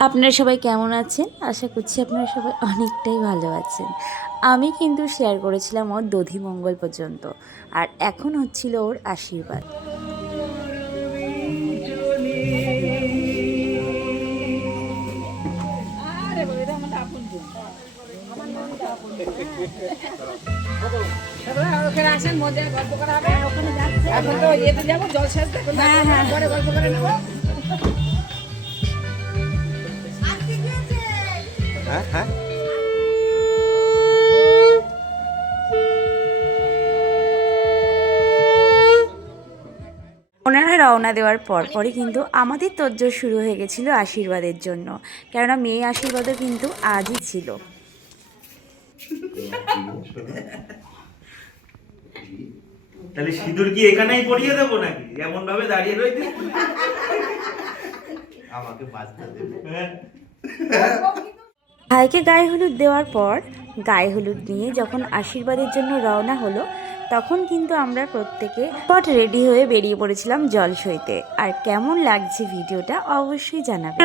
আপনারা সবাই কেমন আছেন? আশা করছি আপনারা সবাই অনেকটাই ভালো আছেন। আমি কিন্তু শেয়ার করেছিলাম ওর দধিমঙ্গল পর্যন্ত। আর এখন হচ্ছিল ওর আশীর্বাদ। ওখানে আসেন, মজা গল্প করা হবে। এখন তো ইয়েতে যাবো, জল সাজতে, পরে গল্প করে নেবো। হ্যাঁ হ্যাঁ ওনারা রওনা দেওয়ার পরপরই কিন্তু আমাদের তোড়জোড় শুরু হয়ে গেছিলো আশীর্বাদের জন্য। কেননা মেয়ে আশীর্বাদও কিন্তু আজই ছিল। তাহলে সিঁদুর কি এখানেই পরিয়ে দেবো নাকি? এমন ভাবে দাঁড়িয়ে রইতে আমাকে বাঁচতে দেবে। ভাইকে গায়ে হলুদ দেওয়ার পর গায়ে হলুদ নিয়ে যখন আশীর্বাদের জন্য রওনা হলো, তখন কিন্তু আমরা প্রত্যেকে রেডি হয়ে বেরিয়ে পড়েছিলাম জল সইতে। আর কেমন লাগছে ভিডিওটা অবশ্যই জানাবেন।